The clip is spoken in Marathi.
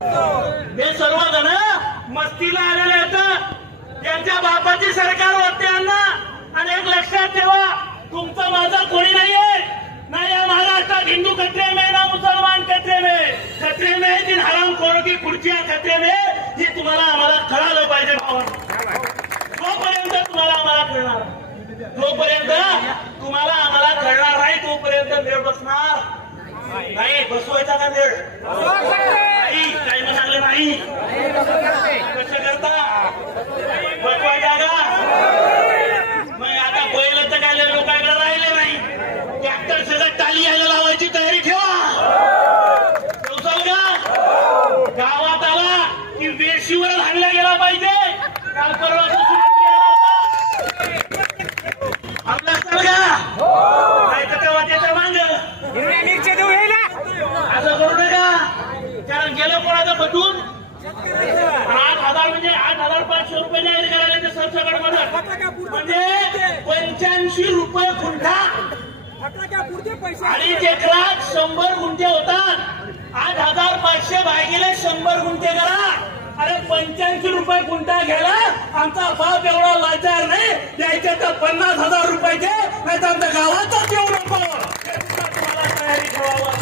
हे सर्वजण मस्तीला आलेले आहेत. त्यांच्या बापाची सरकार वाटते यांना. आणि एक लक्षात ठेवा, तुमचं माझा कोणी नाहीये. ना या महाराष्ट्रात हिंदू खतरे में, ना मुसलमान खतरे में. खतरे में जिन हरामखोरों की कुर्सियां खतरे में, हे तुम्हाला आम्हाला कळालं पाहिजे भावांनो. जोपर्यंत तुम्हाला आम्हाला कळणार, जोपर्यंत तुम्हाला आम्हाला कळणार नाही तोपर्यंत वेळ बसणार नाही. बसवायचा का वेळ नाही? काही म्हणाले नाही. कसं करता बसवायचा का? मग आता बैल तर काय लोकांकडे राहिले नाही. ट्रॅक्टर सगळं टाली यायला लावायची तयारी ठेवा. ठेवसाल का? गावात आला की वेशीवर हाणला गेला पाहिजे. काल परवा मुख्यमंत्री आला होता, आपला असाल का? काय तर वाटेच्या मांग असं करू नका. कारण गेलं कोणाचं बटून 8,000 म्हणजे 8,500 रुपये जाहीर करायला ते सरसकट मदत म्हणजे 85 रुपये गुंठा. 2.5 एकरात 100 गुंठे होतात. 8,500 भागीले 100 गुंठे करा. अरे 85 रुपये गुंठा घ्यायला आमचा बाप एवढा लाचार नाही. द्यायचे तर 50,000 रुपयाचे, नाही तर आमच्या गावातच येऊ नको. हे तुम्हाला तयारी ठेवावं.